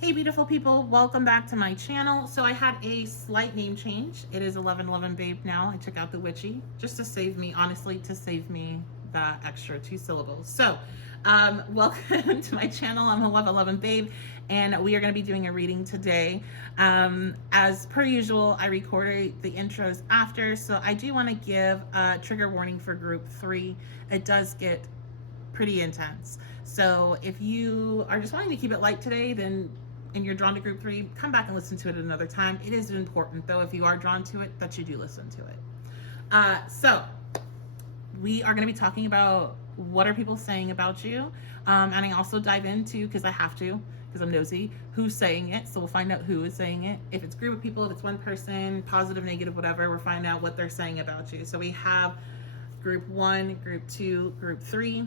Hey beautiful people, welcome back to my channel. So I had a slight name change. It is 1111 Babe now. I took out the witchy just to save me, honestly, to save me that extra 2 syllables. So welcome to my channel. I'm 1111 Babe and we are going to be doing a reading today. As per usual, I recorded the intros after, so I do want to give a trigger warning for group 3. It does get pretty intense. So if you are just wanting to keep it light today, then and you're drawn to group 3, come back and listen to it another time. It is important, though, if you are drawn to it, that you do listen to it. So we are going to be talking about what are people saying about you, and I also dive into, because I have to, because I'm nosy, who's saying it. So we'll find out who is saying it. If it's a group of people, if it's one person, positive, negative, whatever, we'll find out what they're saying about you. So we have group 1, group 2, group 3.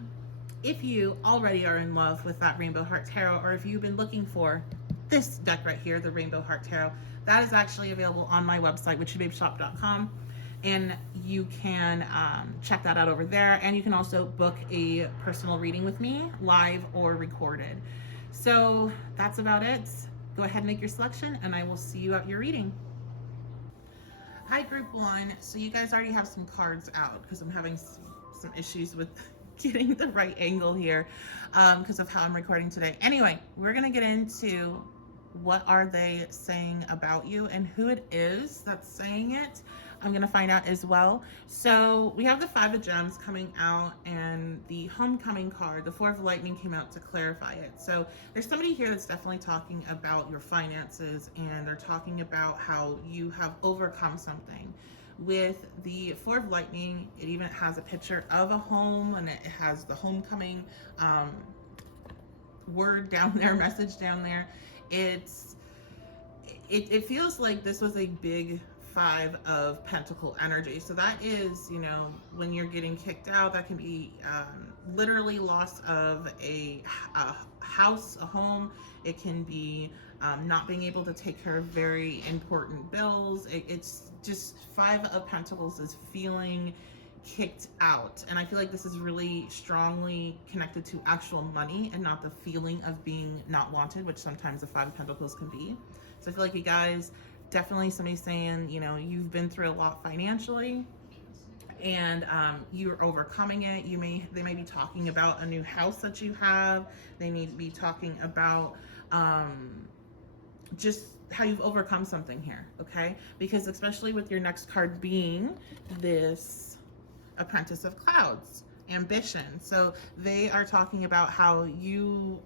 If you already are in love with that Rainbow Heart Tarot, or if you've been looking for this deck right here, the Rainbow Heart Tarot, that is actually available on my website, witchybabeshop.com, and you can check that out over there. And you can also book a personal reading with me, live or recorded. So that's about it. Go ahead and make your selection, and I will see you at your reading. Hi, group 1. So you guys already have some cards out because I'm having some issues with getting the right angle here because of how I'm recording today. Anyway, we're going to get into what are they saying about you and who it is that's saying it. I'm going to find out as well. So we have the 5 of Gems coming out, and the Homecoming card, the 4 of Lightning, came out to clarify it. So there's somebody here that's definitely talking about your finances, and they're talking about how you have overcome something. With the 4 of Lightning, it even has a picture of a home, and it has the homecoming word down there, message down there. It feels like this was a big 5 of Pentacle energy. So that is, you know, when you're getting kicked out, that can be literally loss of a house, a home. It can be not being able to take care of very important bills. It's just 5 of Pentacles is feeling kicked out, and I feel like this is really strongly connected to actual money and not the feeling of being not wanted, which sometimes the 5 of Pentacles can be. So I feel like you guys, definitely somebody's saying, you know, you've been through a lot financially, and you're overcoming it. They may be talking about a new house that you have. They may be talking about just how you've overcome something here, okay? Because especially with your next card being this Apprentice of Clouds, ambition. So they are talking about how you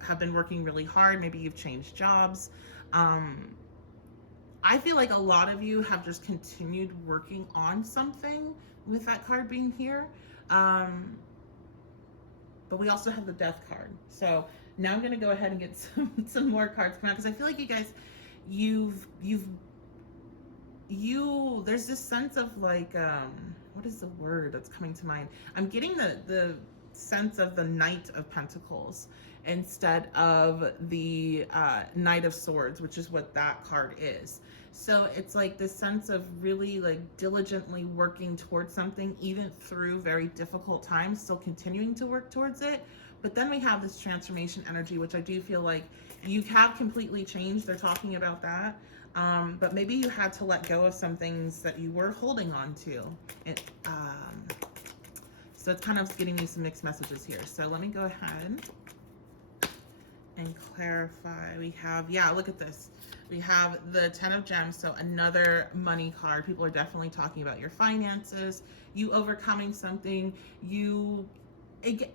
have been working really hard. Maybe you've changed jobs. I feel like a lot of you have just continued working on something with that card being here. But we also have the Death card. So now I'm going to go ahead and get some more cards come out, because I feel like you guys, there's this sense of like, what is the word that's coming to mind? I'm getting the sense of the Knight of Pentacles instead of the Knight of Swords, which is what that card is. So it's like this sense of really like diligently working towards something, even through very difficult times, still continuing to work towards it. But then we have this transformation energy, which I do feel like you have completely changed. They're talking about that. But maybe you had to let go of some things that you were holding on to. So it's kind of getting me some mixed messages here. So let me go ahead and clarify. We have, yeah, look at this. We have the 10 of Gems, so another money card. People are definitely talking about your finances, you overcoming something,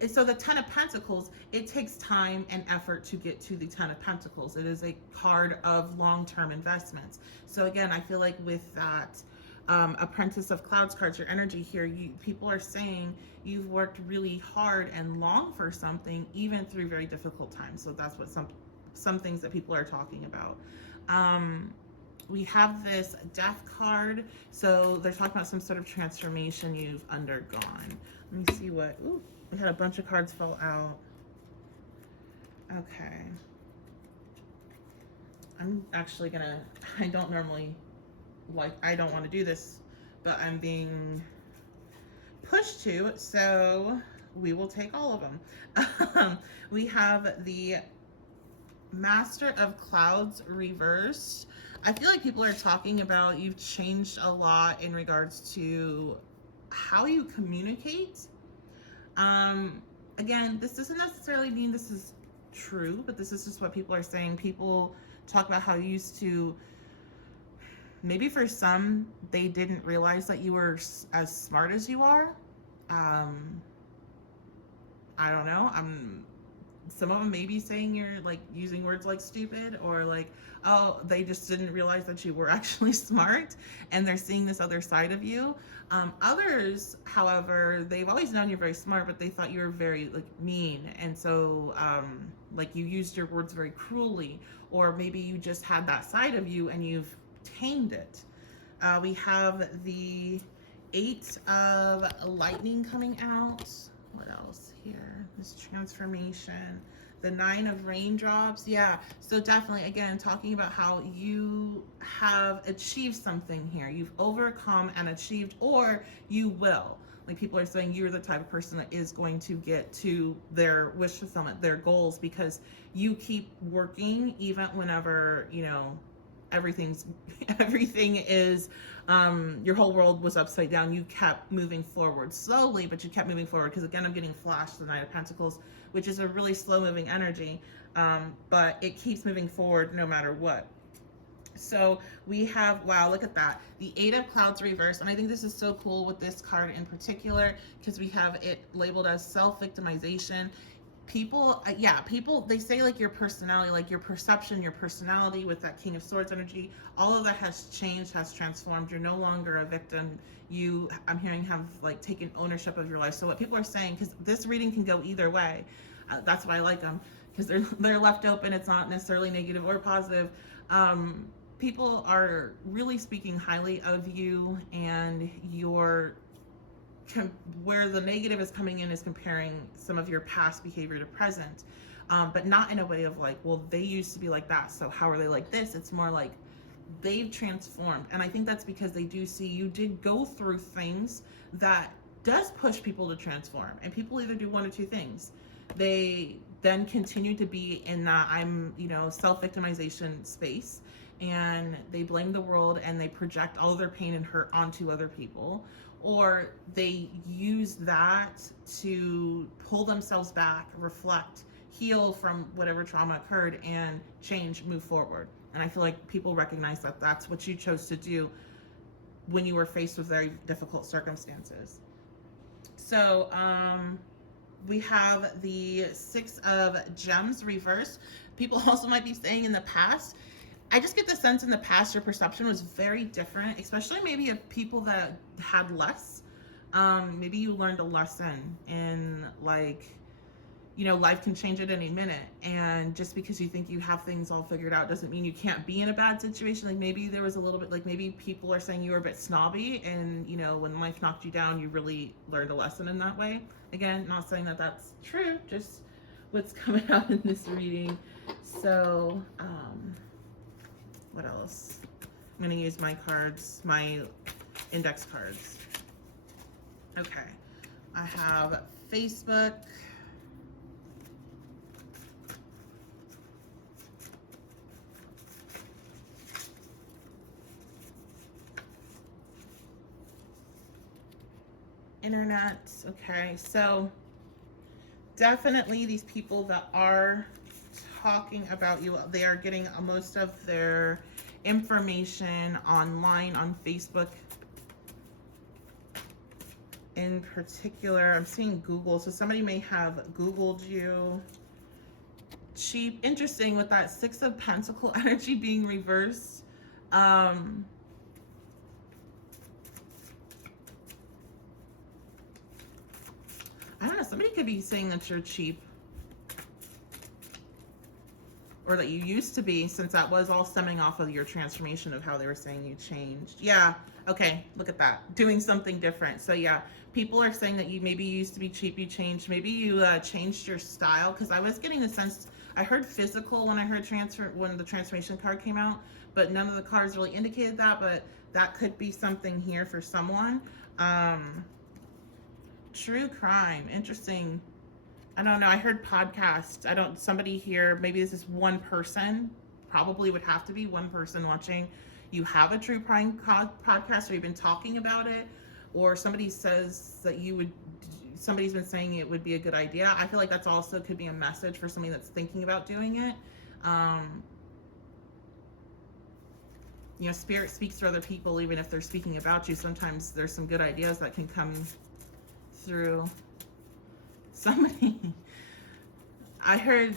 so the 10 of Pentacles, it takes time and effort to get to the 10 of Pentacles. It is a card of long-term investments. So again, I feel like with that Apprentice of Clouds cards, your energy here, people are saying you've worked really hard and long for something, even through very difficult times. So that's what some things that people are talking about. We have this Death card. So they're talking about some sort of transformation you've undergone. Let me see what, ooh, we had a bunch of cards fall out. Okay. I'm actually gonna, I don't want to do this, but I'm being pushed to, so we will take all of them. We have the Master of Clouds reversed. I feel like people are talking about you've changed a lot in regards to how you communicate. Again, this doesn't necessarily mean this is true, but this is just what people are saying. People talk about how you used to, maybe for some, they didn't realize that you were as smart as you are. I don't know. Some of them may be saying you're like using words like stupid, or like, oh, they just didn't realize that you were actually smart and they're seeing this other side of you. Others, however, they've always known you're very smart, but they thought you were very like mean. And so like you used your words very cruelly, or maybe you just had that side of you and you've tamed it. We have the 8 of Lightning coming out. What else here? This transformation. The 9 of Raindrops. Yeah, so definitely, again, talking about how you have achieved something here. You've overcome and achieved, or you will. Like, people are saying you're the type of person that is going to get to their wish fulfillment, their goals, because you keep working even whenever, you know, everything is your whole world was upside down. You kept moving forward slowly, but you kept moving forward, because again, I'm getting flashed the Knight of Pentacles, which is a really slow moving energy, but it keeps moving forward no matter what. So we have, wow, look at that, the 8 of Clouds reversed. And I think this is so cool with this card in particular, because we have it labeled as self-victimization. People, people, they say like your personality, like your perception, your personality with that King of Swords energy, all of that has changed, has transformed. You're no longer a victim. You, I'm hearing, have like taken ownership of your life. So what people are saying, because this reading can go either way, that's why I like them, because they're left open. It's not necessarily negative or positive. People are really speaking highly of you, and your where the negative is coming in is comparing some of your past behavior to present, but not in a way of like, well, they used to be like that, so how are they like this? It's more like they've transformed. And I think that's because they do see you did go through things that does push people to transform. And people either do one or two things. They then continue to be in that self-victimization space, and they blame the world and they project all their pain and hurt onto other people, or they use that to pull themselves back, reflect, heal from whatever trauma occurred, and change, move forward. And I feel like people recognize that that's what you chose to do when you were faced with very difficult circumstances. So we have the 6 of Gems reversed. People also might be saying in the past, I just get the sense in the past your perception was very different, especially maybe of people that had less. Maybe you learned a lesson in, like, life can change at any minute. And just because you think you have things all figured out doesn't mean you can't be in a bad situation. Like, maybe there was a little bit, like, maybe people are saying you were a bit snobby, and, when life knocked you down, you really learned a lesson in that way. Again, not saying that that's true, just what's coming out in this reading. So, what else? I'm going to use my cards, my index cards. Okay. I have Facebook. Internet. Okay. So definitely these people that are talking about you, they are getting most of their information online, on Facebook in particular. I'm seeing Google, so somebody may have Googled you. Cheap. Interesting with that 6 of Pentacle energy being reversed. I don't know, somebody could be saying that you're cheap, or that you used to be, since that was all stemming off of your transformation of how they were saying you changed. Yeah, okay, look at that. Doing something different. So yeah, people are saying that you maybe used to be cheap, you changed. Maybe you changed your style, because I was getting the sense, I heard physical when I heard when the transformation card came out, but none of the cards really indicated that, but that could be something here for someone. True crime, interesting. I don't know. I heard podcast. Somebody here, maybe this is one person, probably would have to be one person watching. You have a true crime podcast, or you've been talking about it, or somebody says that somebody's been saying it would be a good idea. I feel like that's also could be a message for somebody that's thinking about doing it. Spirit speaks through other people, even if they're speaking about you. Sometimes there's some good ideas that can come through somebody. I heard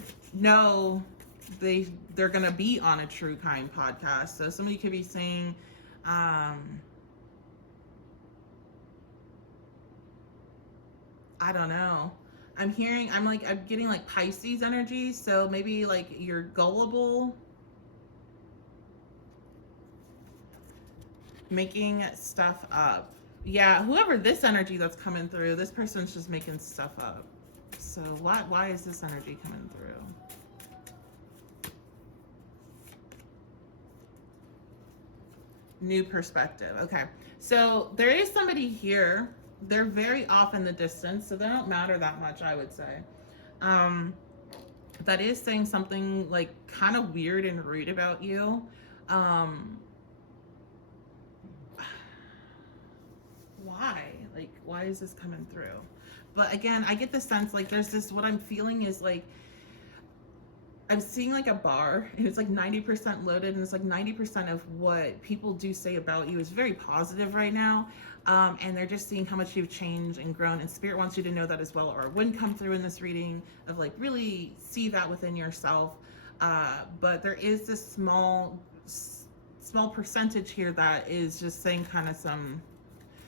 they're gonna be on a true crime podcast. So somebody could be saying, I don't know. I'm getting like Pisces energy. So maybe like you're gullible, making stuff up. Yeah, whoever this energy that's coming through, this person's just making stuff up. So why is this energy coming through? New perspective. Okay. So there is somebody here. They're very off in the distance, so they don't matter that much, I would say. That is saying something like kind of weird and rude about you. Why is this coming through? But again, I get the sense like there's this, what I'm feeling is like, I'm seeing like a bar and it's like 90% loaded, and it's like 90% of what people do say about you is very positive right now. And they're just seeing how much you've changed and grown, and Spirit wants you to know that as well, or it wouldn't come through in this reading of like really see that within yourself. But there is this small percentage here that is just saying kind of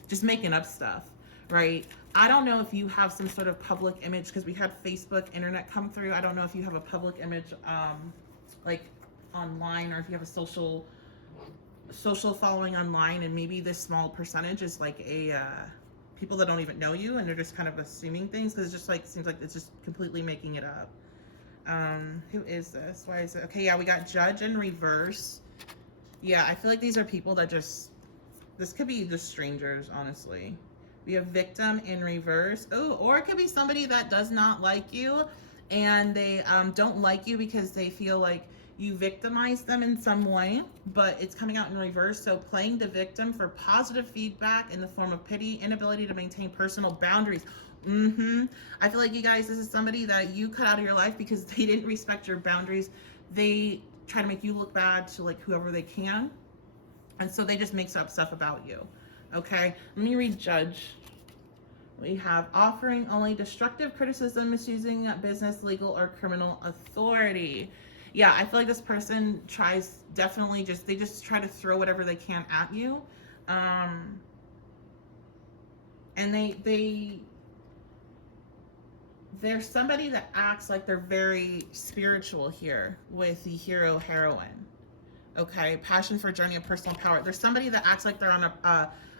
just making up stuff, right? I don't know if you have some sort of public image, because we had Facebook, internet come through. I don't know if you have a public image, like online, or if you have a social following online, and maybe this small percentage is like people that don't even know you, and they're just kind of assuming things, because it just like seems like it's just completely making it up. Who is this? Why is it? Okay, yeah, we got Judge in reverse. Yeah, I feel like these are people that this could be just strangers, honestly. We have Victim in reverse. Oh, or it could be somebody that does not like you, and they don't like you because they feel like you victimized them in some way, but it's coming out in reverse. So playing the victim for positive feedback in the form of pity, inability to maintain personal boundaries. I feel like, you guys, this is somebody that you cut out of your life because they didn't respect your boundaries. They try to make you look bad to like whoever they can. And so they just make up stuff about you. Okay, let me read Judge. We have offering only destructive criticism, misusing business, legal, or criminal authority. Yeah, I feel like this person they just try to throw whatever they can at you. And they're somebody that acts like they're very spiritual here with the hero heroine. Okay, passion for journey of personal power. There's somebody that acts like they're on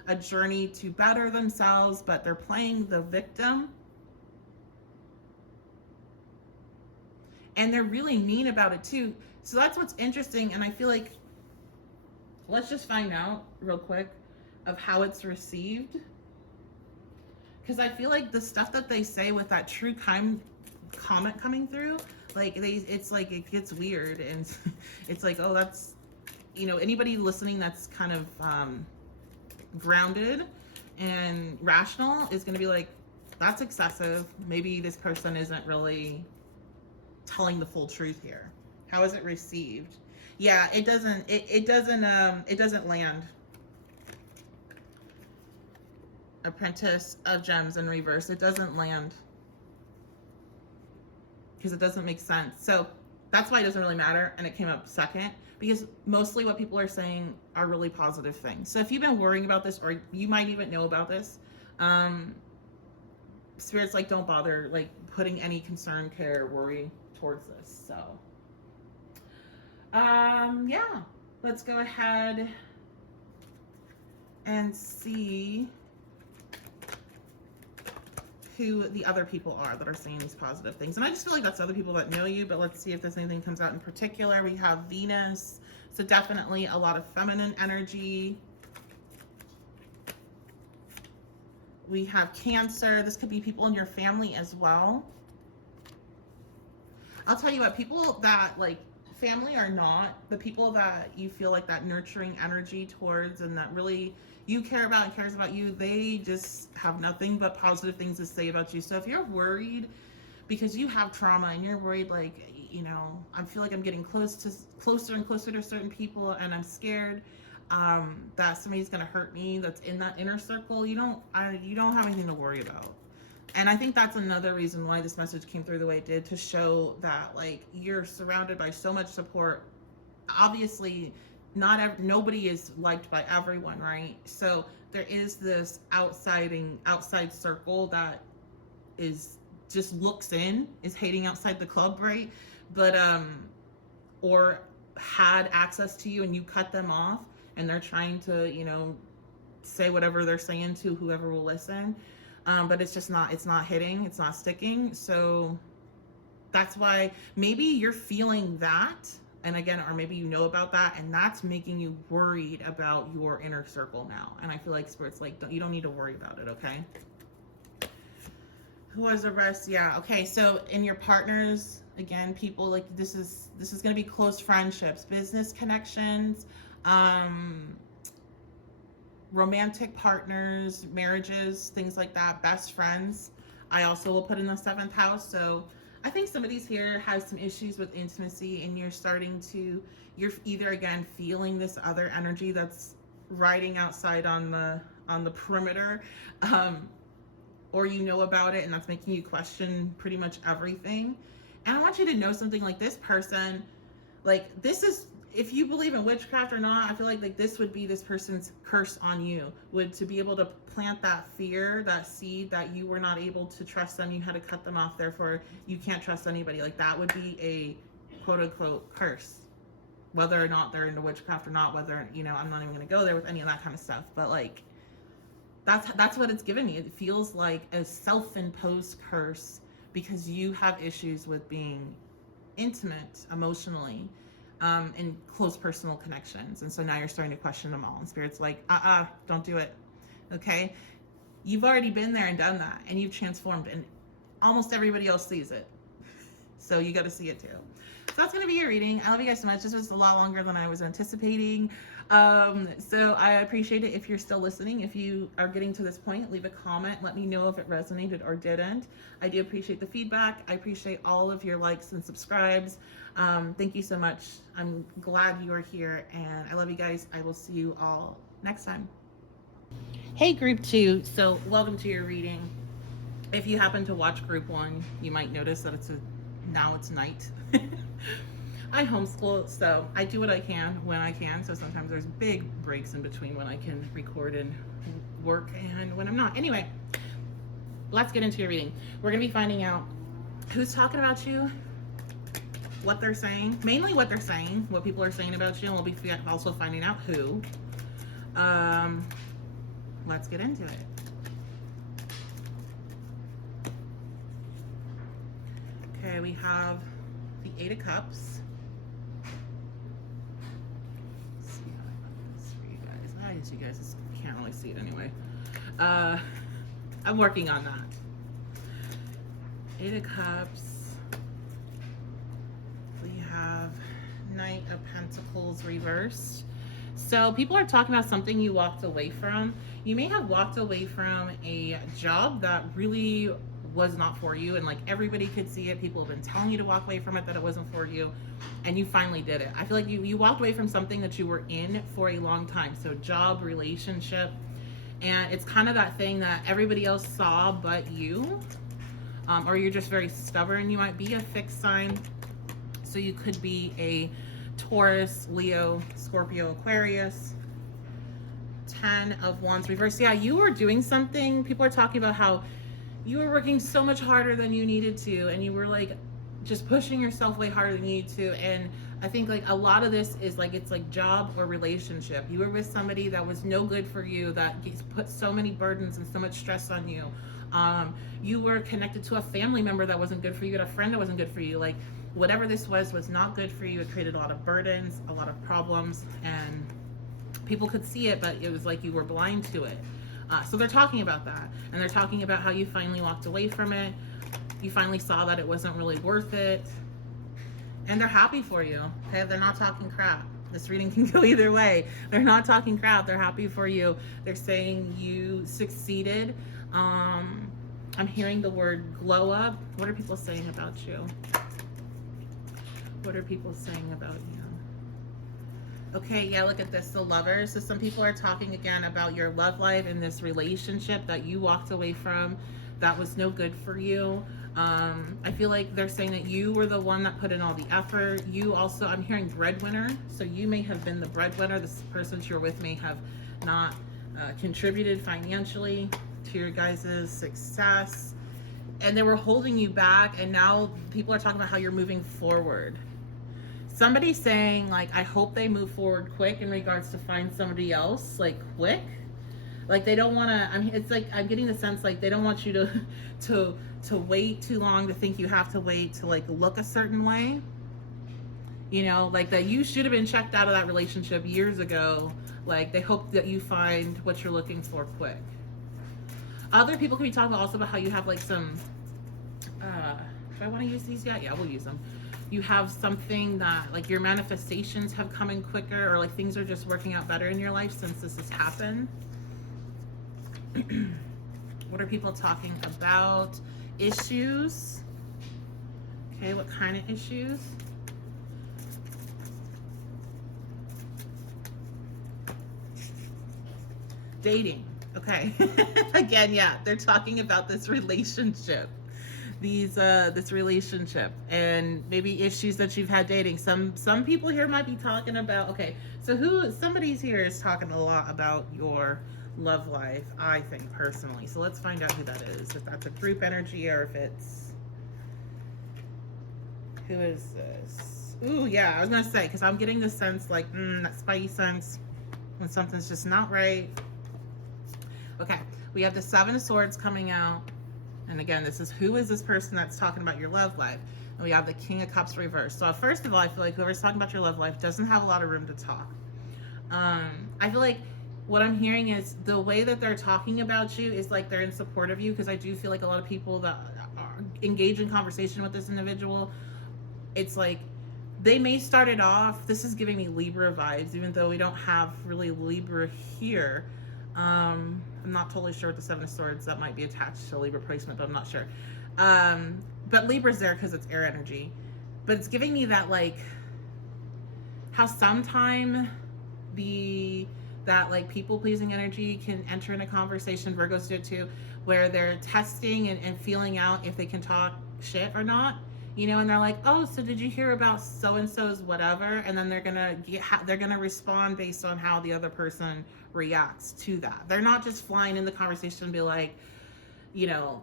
a journey to better themselves, but they're playing the victim. And they're really mean about it too. So that's what's interesting. And I feel like, let's just find out real quick of how it's received. Because I feel like the stuff that they say with that true crime comment coming through, like it's like it gets weird, and it's like, oh, that's, anybody listening that's kind of grounded and rational is going to be like, that's excessive. Maybe this person isn't really telling the full truth here. How is it received? Yeah, it doesn't land. Apprentice of Gems in reverse. It doesn't land because it doesn't make sense. So that's why it doesn't really matter, and it came up second, because mostly what people are saying are really positive things. So if you've been worrying about this, or you might even know about this, Spirit's like, don't bother like putting any concern, care, worry towards this. So yeah, let's go ahead and see who the other people are that are saying these positive things. And I just feel like that's other people that know you, but let's see if there's anything comes out in particular. We have Venus, so definitely a lot of feminine energy. We have Cancer. This could be people in your family as well. I'll tell you what, people that like family are not the people that you feel like that nurturing energy towards and that really you care about and cares about you, they just have nothing but positive things to say about you. So if you're worried because you have trauma and you're worried like, you know, I feel like I'm getting closer and closer to certain people and I'm scared that somebody's gonna hurt me that's in that inner circle, you don't have anything to worry about. And I think that's another reason why this message came through the way it did, to show that like you're surrounded by so much support. Obviously, nobody is liked by everyone, right? So there is this outside circle that is just looks in, is hating outside the club, right? But or had access to you and you cut them off and they're trying to, you know, say whatever they're saying to whoever will listen. But it's not hitting, it's not sticking. So that's why maybe you're feeling that. And again, or maybe you know about that and that's making you worried about your inner circle now. And I feel like Spirit's like, you don't need to worry about it, okay? Who has the rest? Yeah, okay. So in your partners, again, people like this is going to be close friendships, business connections, romantic partners, marriages, things like that, best friends. I also will put in the 7th house. So I think somebody's here has some issues with intimacy and you're either again feeling this other energy that's riding outside on the perimeter, or you know about it and that's making you question pretty much everything. And I want you to know something, like this person, like this is, if you believe in witchcraft or not, I feel like this would be this person's curse on you, would to be able to plant that fear, that seed that you were not able to trust them, you had to cut them off, therefore you can't trust anybody. Like that would be a quote unquote curse, whether or not they're into witchcraft or not, whether, you know, I'm not even gonna go there with any of that kind of stuff, but like that's what it's given me. It feels like a self-imposed curse because you have issues with being intimate emotionally, in close personal connections. And so now you're starting to question them all. And Spirit's like, don't do it. Okay? You've already been there and done that. And you've transformed. And almost everybody else sees it. So you got to see it too. So that's going to be your reading. I love you guys so much. This was a lot longer than I was anticipating. So I appreciate it if you're still listening. If you are getting to this point, leave a comment. Let me know if it resonated or didn't. I do appreciate the feedback. I appreciate all of your likes and subscribes. Thank you so much. I'm glad you are here and I love you guys. I will see you all next time. Hey, group 2. So welcome to your reading. If you happen to watch group 1, you might notice that now it's night. I homeschool, so I do what I can when I can. So sometimes there's big breaks in between when I can record and work and when I'm not. Anyway, let's get into your reading. We're going to be finding out who's talking about you, what they're saying, mainly what they're saying, what people are saying about you, and we'll be also finding out who. Let's get into it. Okay, we have the 8 of Cups. Let's see how I put this for you guys. I guess you guys can't really see it anyway. I'm working on that. 8 of Cups. We have Knight of Pentacles reversed. So people are talking about something you walked away from. You may have walked away from a job that really was not for you, and like everybody could see it. People have been telling you to walk away from it, that it wasn't for you, and you finally did it. I feel like you walked away from something that you were in for a long time. So job, relationship, and it's kind of that thing that everybody else saw but you, or you're just very stubborn. You might be a fixed sign, so you could be a Taurus, Leo, Scorpio, Aquarius. 10 of Wands reversed. Yeah, you were doing something. People are talking about how you were working so much harder than you needed to, and you were like just pushing yourself way harder than you need to. And I think like a lot of this is like, it's like job or relationship. You were with somebody that was no good for you, that put so many burdens and so much stress on you. You were connected to a family member that wasn't good for you, you had a friend that wasn't good for you. Like whatever this was not good for you. It created a lot of burdens, a lot of problems, and people could see it, but it was like you were blind to it. So they're talking about that, and they're talking about how you finally walked away from it. You finally saw that it wasn't really worth it. And they're happy for you. Okay, they're not talking crap. This reading can go either way. They're not talking crap. They're happy for you. They're saying you succeeded. I'm hearing the word glow up. What are people saying about you? What are people saying about you? Okay, yeah, look at this, the Lovers. So some people are talking again about your love life and this relationship that you walked away from that was no good for you. I feel like they're saying that you were the one that put in all the effort. You also, I'm hearing breadwinner. So you may have been the breadwinner. This person you're with may have not contributed financially to your guys' success. And they were holding you back. And now people are talking about how you're moving forward. Somebody's saying, like, I hope they move forward quick in regards to find somebody else, like, quick. Like, they don't want to, I mean, it's like, I'm getting the sense, like, they don't want you to wait too long, to think you have to wait to, like, look a certain way. You know, like, that you should have been checked out of that relationship years ago. Like, they hope that you find what you're looking for quick. Other people can be talking also about how you have, like, some, do I want to use these yet? Yeah, we'll use them. You have something that, like, your manifestations have come in quicker, or, like, things are just working out better in your life since this has happened. What are people talking about? Issues. Okay, what kind of issues? Dating. Okay. Again, yeah, they're talking about this relationship. This relationship and maybe issues that you've had dating. Some people here might be talking about, okay, so somebody's here is talking a lot about your love life, I think, personally. So let's find out who that is, if that's a group energy or if it's, who is this? Ooh, yeah, I was gonna say, because I'm getting the sense, like, that spidey sense when something's just not right. Okay, we have the Seven of Swords coming out. And again, this is, who is this person that's talking about your love life? And we have the King of Cups reversed. So first of all, I feel like whoever's talking about your love life doesn't have a lot of room to talk. I feel like what I'm hearing is the way that they're talking about you is like they're in support of you, because I do feel like a lot of people that engage in conversation with this individual, it's like they may start it off, this is giving me Libra vibes, even though we don't have really Libra here. I'm not totally sure with the Seven of Swords, that might be attached to Libra placement, but I'm not sure. But Libra's there because it's air energy. But it's giving me that, like, how sometime that like people-pleasing energy can enter in a conversation, Virgos do it too, where they're testing and feeling out if they can talk shit or not. You know, and they're like, oh, so did you hear about so-and-so's whatever? And then they're gonna respond based on how the other person reacts to that. They're not just flying in the conversation and be like, you know,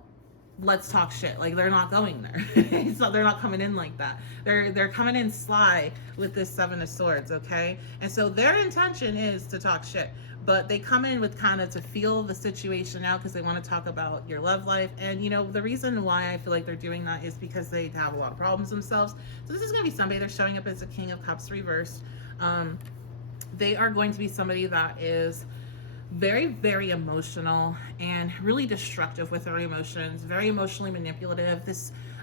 let's talk shit. Like, they're not going there. So they're not coming in like that. They're coming in sly with this Seven of Swords, okay? And so their intention is to talk shit. But they come in with kind of to feel the situation out because they want to talk about your love life. And, you know, the reason why I feel like they're doing that is because they have a lot of problems themselves. So this is going to be somebody, they're showing up as a King of Cups reversed. They are going to be somebody that is very, very emotional and really destructive with their emotions, very emotionally manipulative.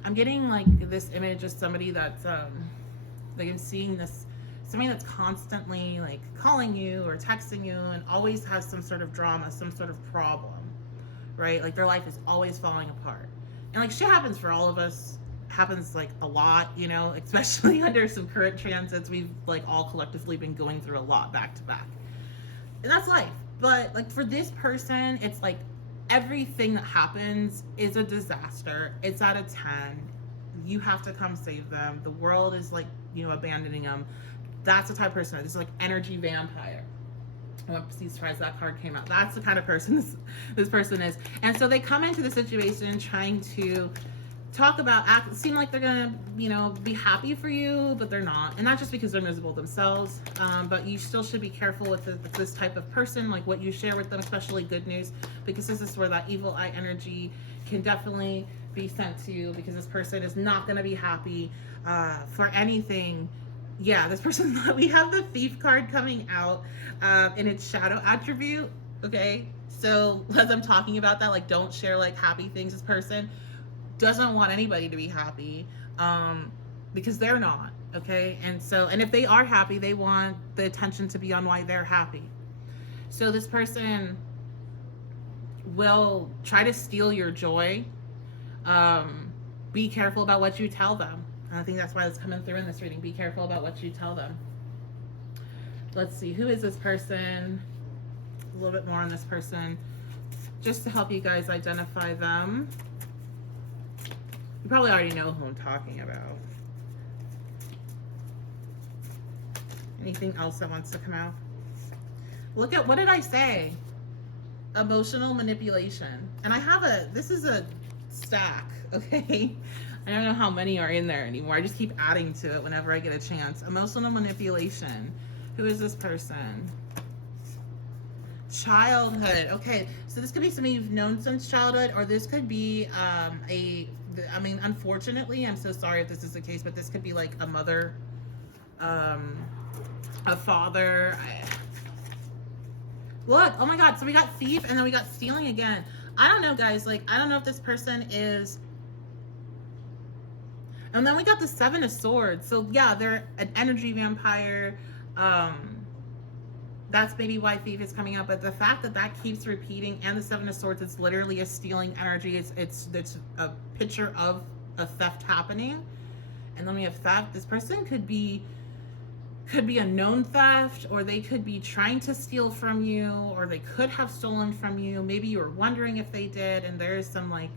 I'm getting like this image of somebody that's, like, I'm seeing this, somebody that's constantly like calling you or texting you and always has some sort of drama, some sort of problem, right? Like, their life is always falling apart. And like, shit happens for all of us, happens like a lot, you know, especially under some current transits. We've like all collectively been going through a lot back to back. And that's life. But like, for this person, it's like everything that happens is a disaster. It's out of 10. You have to come save them. The world is like, you know, abandoning them. That's the type of person. This is like energy vampire. I'm surprised that card came out. That's the kind of person this person is. And so they come into the situation trying to talk about, seem like they're gonna, you know, be happy for you, but they're not. And not just because they're miserable themselves, but you still should be careful with this type of person, like what you share with them, especially good news, because this is where that evil eye energy can definitely be sent to you, because this person is not gonna be happy for anything. Yeah, this person, we have the Thief card coming out in its shadow attribute, okay? So as I'm talking about that, like, don't share like happy things. This person doesn't want anybody to be happy because they're not. Okay. And if they are happy, they want the attention to be on why they're happy. So this person will try to steal your joy. Be careful about what you tell them. And I think that's why it's coming through in this reading. Be careful about what you tell them. Let's see, who is this person? A little bit more on this person, just to help you guys identify them. You probably already know who I'm talking about. Anything else that wants to come out? Look at, what did I say? Emotional manipulation. And this is a stack, okay? I don't know how many are in there anymore. I just keep adding to it whenever I get a chance. Emotional manipulation. Who is this person? Childhood. Okay, so this could be somebody you've known since childhood, or this could be unfortunately, I'm so sorry if this is the case, but this could be like a mother, a father. Look, oh my God, so we got thief and then we got stealing again. I don't know, guys, like, I don't know if this person is, and then we got the Seven of Swords. So yeah, they're an energy vampire. That's maybe why thief is coming up, but the fact that that keeps repeating, and the Seven of Swords, it's literally a stealing energy. It's a picture of a theft happening. And then we have theft. This person could be a known theft, or they could be trying to steal from you, or they could have stolen from you. Maybe you were wondering if they did, and there is some, like,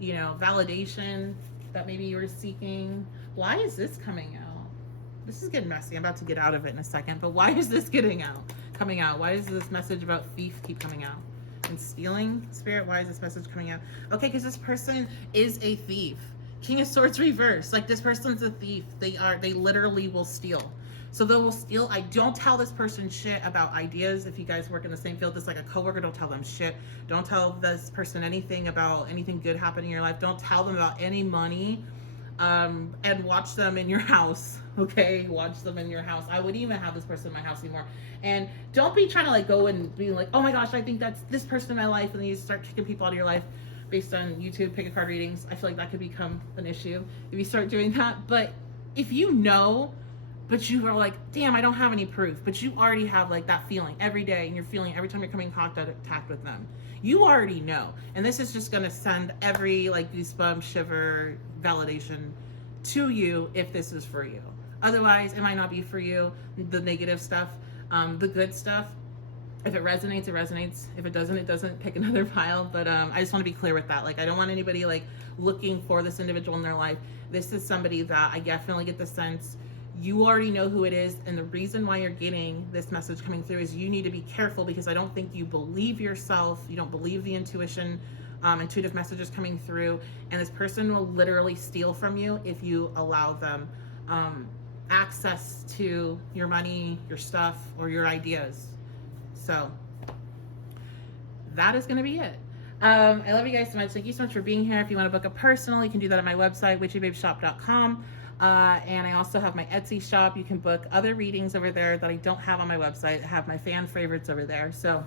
you know, validation that maybe you were seeking. Why is this coming out? This is getting messy. I'm about to get out of it in a second, but why is this coming out? Why does this message about thief keep coming out? And stealing, Spirit, why is this message coming out? Okay, because this person is a thief. King of Swords reverse. Like, this person's a thief. They literally will steal. So they will steal. I don't tell this person shit about ideas. If you guys work in the same field, it's like a coworker, don't tell them shit. Don't tell this person anything about anything good happening in your life. Don't tell them about any money. And watch them in your house. Okay, watch them in your house. I wouldn't even have this person in my house anymore. And don't be trying to like go and be like, oh my gosh, I think that's this person in my life, and then you start kicking people out of your life based on YouTube pick a card readings. I feel like that could become an issue if you start doing that. But if you know, but you are like, damn, I don't have any proof, but you already have like that feeling every day, and you're feeling every time you're coming in contact with them, you already know. And this is just gonna send every like goosebump, shiver, validation to you if this is for you. Otherwise, it might not be for you. The negative stuff, the good stuff, if it resonates, it resonates. If it doesn't, it doesn't. Pick another pile. But I just want to be clear with that. Like, I don't want anybody like looking for this individual in their life. This is somebody that I definitely get the sense you already know who it is. And the reason why you're getting this message coming through is you need to be careful, because I don't think you believe yourself. You don't believe the intuition, intuitive messages coming through. And this person will literally steal from you if you allow them access to your money, your stuff, or your ideas. So that is going to be it. I love you guys so much. Thank you so much for being here. If you want to book a personal, you can do that at my website, witchybabeshop.com. And I also have my Etsy shop. You can book other readings over there that I don't have on my website. I have my fan favorites over there. So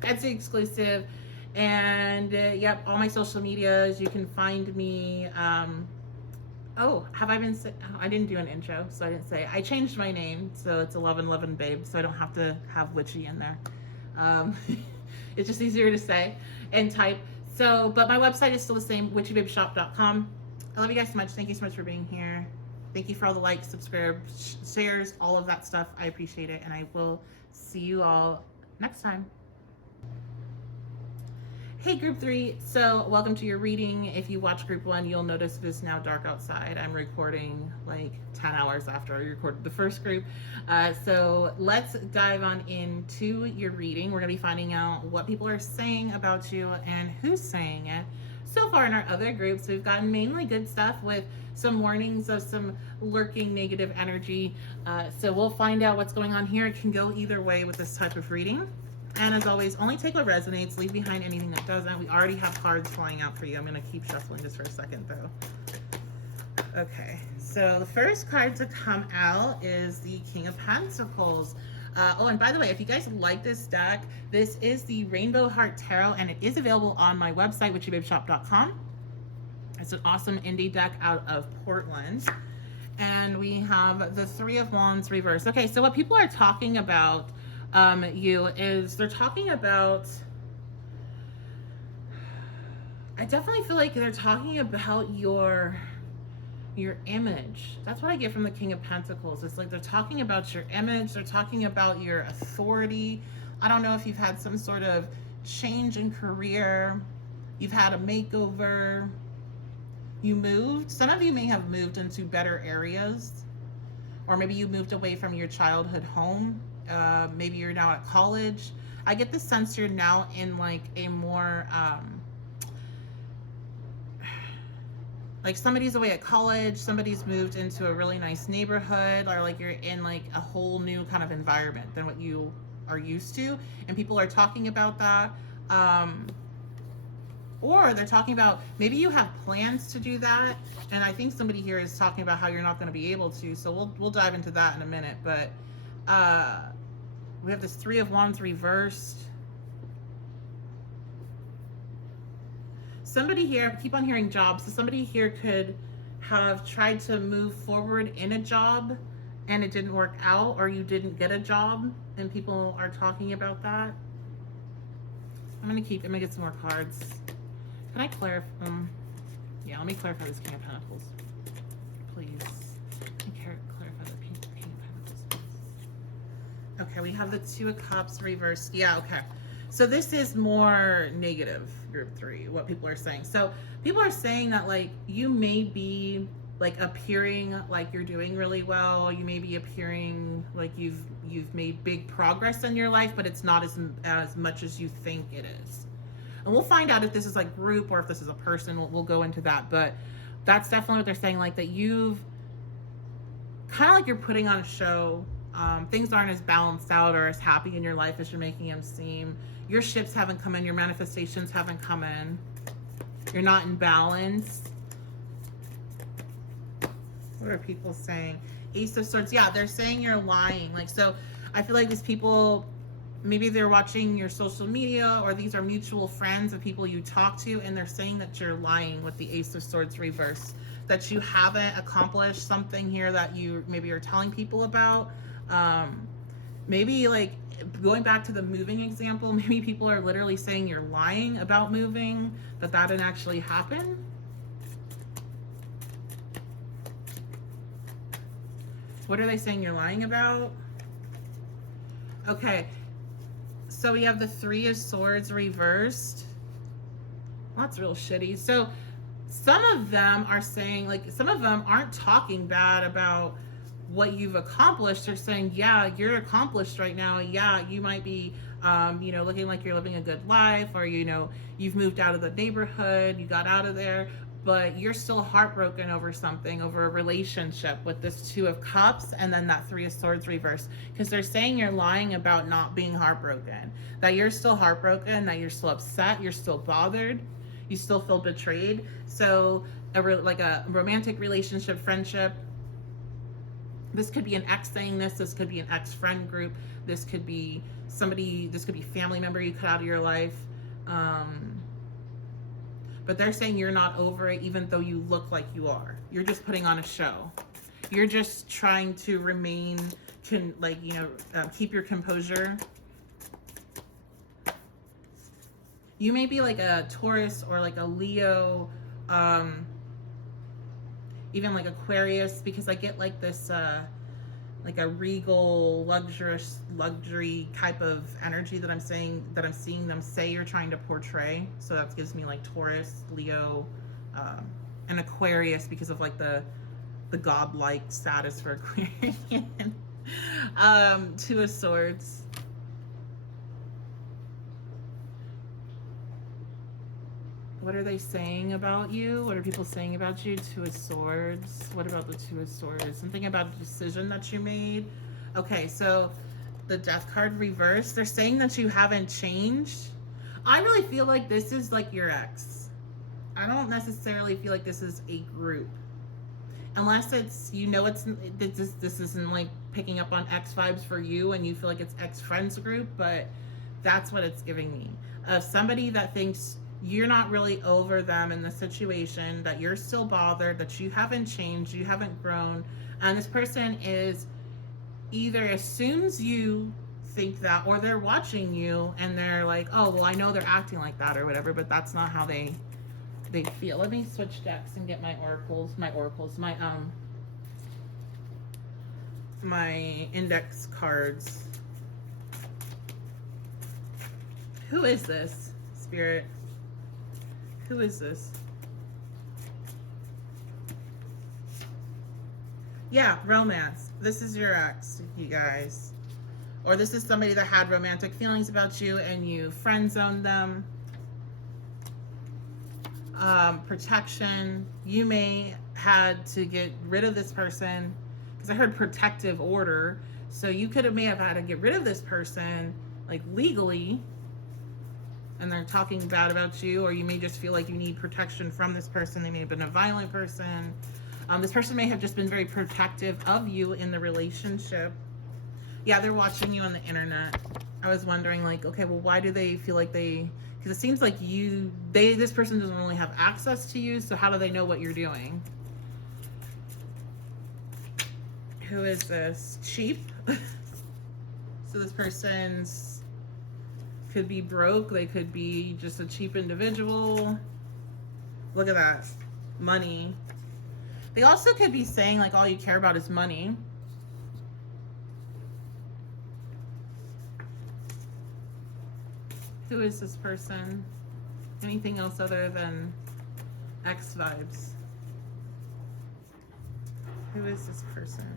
Etsy exclusive. And yep, all my social medias, you can find me. Oh, I didn't do an intro, so I didn't say. I changed my name, so it's 1111 Babe, so I don't have to have witchy in there. It's just easier to say and type. So, but my website is still the same, witchybabeshop.com. I love you guys so much. Thank you so much for being here. Thank you for all the likes, subscribes, shares, all of that stuff. I appreciate it, and I will see you all next time. Hey group 3, so welcome to your reading. If you watch group 1, you'll notice it is now dark outside. I'm recording like 10 hours after I recorded the first group. So let's dive on into your reading. We're gonna be finding out what people are saying about you and who's saying it. So far in our other groups, we've gotten mainly good stuff with some warnings of some lurking negative energy. So we'll find out what's going on here. It can go either way with this type of reading. And as always, only take what resonates, leave behind anything that doesn't. We already have cards flying out for you. I'm gonna keep shuffling just for a second though. Okay, so the first card to come out is the King of Pentacles. Oh, and by the way, if you guys like this deck, this is the Rainbow Heart Tarot, and it is available on my website, witchybabeshop.com. It's an awesome indie deck out of Portland. And we have the Three of Wands reversed. Okay, so what people are talking about you is they're talking about, I definitely feel like they're talking about your image. That's what I get from the King of Pentacles. It's like they're talking about your image, they're talking about your authority. I don't know if you've had some sort of change in career, you've had a makeover, you moved. Some of you may have moved into better areas, or maybe you moved away from your childhood home. Maybe you're now at college. I get the sense you're now in like a more like somebody's away at college, somebody's moved into a really nice neighborhood, or like you're in like a whole new kind of environment than what you are used to, and people are talking about that. Or they're talking about maybe you have plans to do that, and I think somebody here is talking about how you're not going to be able to, so we'll dive into that in a minute. But we have this Three of Wands reversed. Somebody here, I keep on hearing jobs, so somebody here could have tried to move forward in a job and it didn't work out, or you didn't get a job, and people are talking about that. I'm gonna get some more cards. Can I clarify? Yeah, let me clarify this King of Pentacles, please. Let me clarify the King of Pentacles, please. Okay, we have the Two of Cups reversed. Yeah, okay. So this is more negative, group 3, what people are saying. So people are saying that like you may be like appearing like you're doing really well. You may be appearing like you've made big progress in your life, but it's not as much as you think it is. And we'll find out if this is like group or if this is a person. We'll go into that, but that's definitely what they're saying. Like that you've kind of like you're putting on a show. Things aren't as balanced out or as happy in your life as you're making them seem. Your ships haven't come in. Your manifestations haven't come in. You're not in balance. What are people saying? Ace of Swords. Yeah, they're saying you're lying. Like, so I feel like these people, maybe they're watching your social media, or these are mutual friends of people you talk to, and they're saying that you're lying with the Ace of Swords reverse, that you haven't accomplished something here that you maybe are telling people about. Maybe like going back to the moving example, maybe people are literally saying you're lying about moving, that didn't actually happen. What are they saying you're lying about? Okay, so we have the Three of Swords reversed. Well, that's real shitty. So some of them are saying, like, some of them aren't talking bad about what you've accomplished. They're saying, yeah, you're accomplished right now. Yeah, you might be, looking like you're living a good life, or, you've moved out of the neighborhood, you got out of there, but you're still heartbroken over something, over a relationship with this Two of Cups and then that Three of Swords reversed. Because they're saying you're lying about not being heartbroken, that you're still heartbroken, that you're still upset, you're still bothered, you still feel betrayed. So like a romantic relationship, friendship, this could be an ex saying this could be an ex-friend group, this could be family member you cut out of your life. But they're saying you're not over it, even though you look like you are. You're just putting on a show. You're just trying to remain, keep your composure. You may be like a Taurus or like a Leo, even like Aquarius, because I get like this, like a regal, luxury type of energy that I'm seeing them say you're trying to portray. So that gives me like Taurus, Leo, and Aquarius, because of like the godlike status for Aquarian. Two of Swords. What are they saying about you? What are people saying about you? Two of Swords. What about the Two of Swords? Something about a decision that you made. Okay, so the Death card reversed. They're saying that you haven't changed. I really feel like this is like your ex. I don't necessarily feel like this is a group. Unless it's, this isn't like picking up on ex vibes for you and you feel like it's ex-friends group, but that's what it's giving me. Of somebody that thinks you're not really over them in the situation, that you're still bothered, that you haven't changed, you haven't grown. And this person is either assumes you think that, or they're watching you and they're like, oh, well, I know they're acting like that or whatever, but that's not how they feel. Let me switch decks and get my oracles, my index cards. Who is this, Spirit? Who is this? Yeah, romance. This is your ex, you guys. Or this is somebody that had romantic feelings about you and you friend zoned them. Protection. You may had to get rid of this person because I heard protective order. So you may have had to get rid of this person like legally, and they're talking bad about you, or you may just feel like you need protection from this person. They may have been a violent person. This person may have just been very protective of you in the relationship. Yeah, they're watching you on the internet. I was wondering, like, okay, well, why do they feel like because it seems like this person doesn't really have access to you, so how do they know what you're doing? Who is this? Cheap. So this person's could be broke. They could be just a cheap individual. Look at that. Money. They also could be saying, like, all you care about is money. Who is this person? Anything else other than X vibes? Who is this person?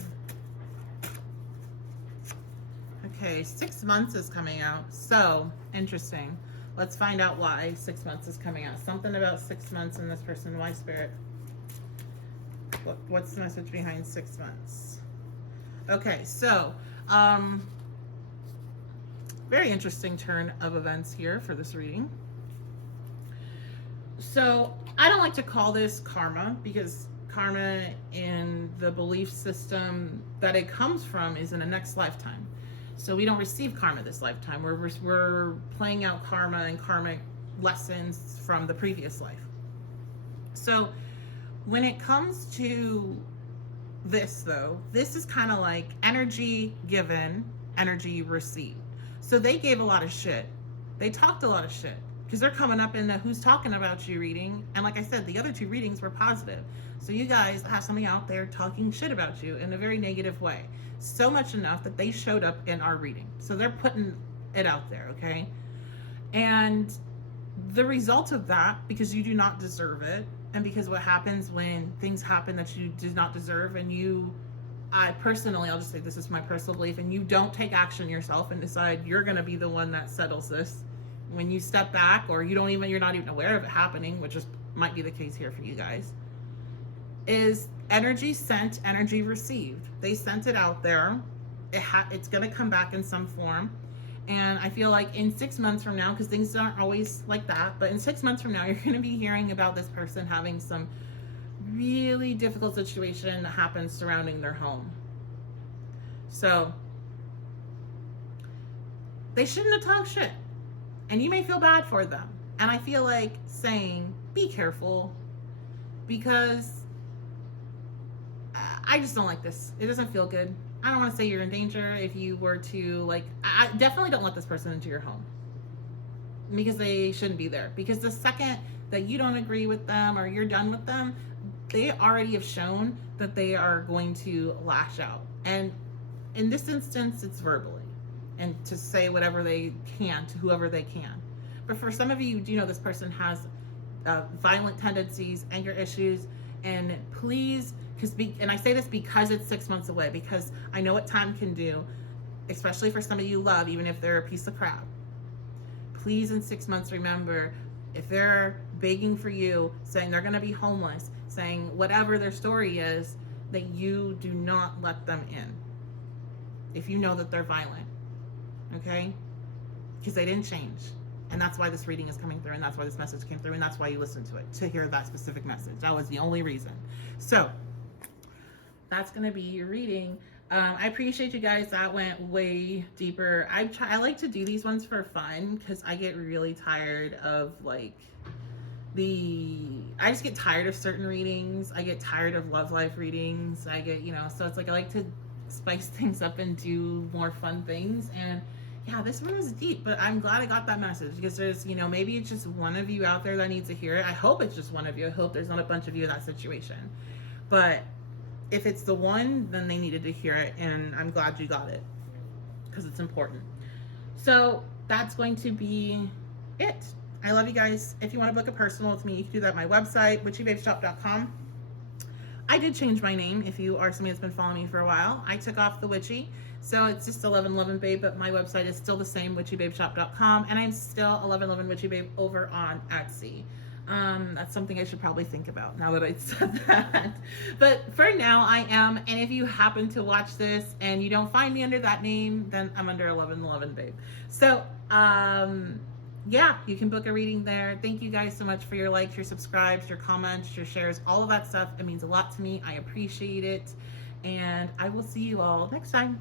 Okay, 6 months is coming out. So, interesting. Let's find out why 6 months is coming out. Something about 6 months in this person. Why, Spirit? What's the message behind 6 months? Okay, so, very interesting turn of events here for this reading. So, I don't like to call this karma, because karma in the belief system that it comes from is in a next lifetime. So we don't receive karma this lifetime. We're playing out karma and karmic lessons from the previous life. So when it comes to this, though, this is kind of like energy given, energy received. So they gave a lot of shit. They talked a lot of shit because they're coming up in the who's talking about you reading. And like I said, the other two readings were positive. So you guys have somebody out there talking shit about you in a very negative way. So much enough that they showed up in our reading. So they're putting it out there, okay? And the result of that, because you do not deserve it, and because what happens when things happen that you do not deserve, and I personally, I'll just say this is my personal belief, and you don't take action yourself and decide you're going to be the one that settles this. When you step back, or you're not even aware of it happening, which might be the case here for you guys, is energy sent, energy received. They sent it out there. It's going to come back in some form. And I feel like in 6 months from now, because things aren't always like that, but in 6 months from now, you're going to be hearing about this person having some really difficult situation that happens surrounding their home. So they shouldn't have talked shit. And you may feel bad for them. And I feel like saying, be careful, because I just don't like this. It doesn't feel good. I don't want to say you're in danger if you were to, like, I definitely don't let this person into your home, because they shouldn't be there. Because the second that you don't agree with them or you're done with them, they already have shown that they are going to lash out. And in this instance, it's verbally, and to say whatever they can to whoever they can. But for some of you, you know this person has violent tendencies, anger issues, and please, and I say this because it's 6 months away, because I know what time can do, especially for somebody you love, even if they're a piece of crap. Please, in 6 months, remember, if they're begging for you, saying they're going to be homeless, saying whatever their story is, that you do not let them in if you know that they're violent, okay? Because they didn't change. And that's why this reading is coming through, and that's why this message came through, and that's why you listened to it, to hear that specific message. That was the only reason. So that's going to be your reading. I appreciate you guys. That went way deeper. I like to do these ones for fun, because I get really tired of, like, I just get tired of certain readings. I get tired of love life readings. I get, so it's like I like to spice things up and do more fun things. And yeah, this one was deep, but I'm glad I got that message because there's, maybe it's just one of you out there that needs to hear it. I hope it's just one of you. I hope there's not a bunch of you in that situation. But if it's the one, then they needed to hear it, and I'm glad you got it because it's important. So that's going to be it. I love you guys. If you want to book a personal with me, you can do that at my website, witchybabeshop.com. I did change my name. If you are somebody that's been following me for a while, I took off the witchy. So it's just 1111 Babe, but my website is still the same, witchybabeshop.com. And I'm still 1111 Witchy Babe over on Etsy. That's something I should probably think about now that I said that. But for now, I am. And if you happen to watch this and you don't find me under that name, then I'm under 1111 Babe. So, yeah, you can book a reading there. Thank you guys so much for your likes, your subscribes, your comments, your shares, all of that stuff. It means a lot to me. I appreciate it. And I will see you all next time.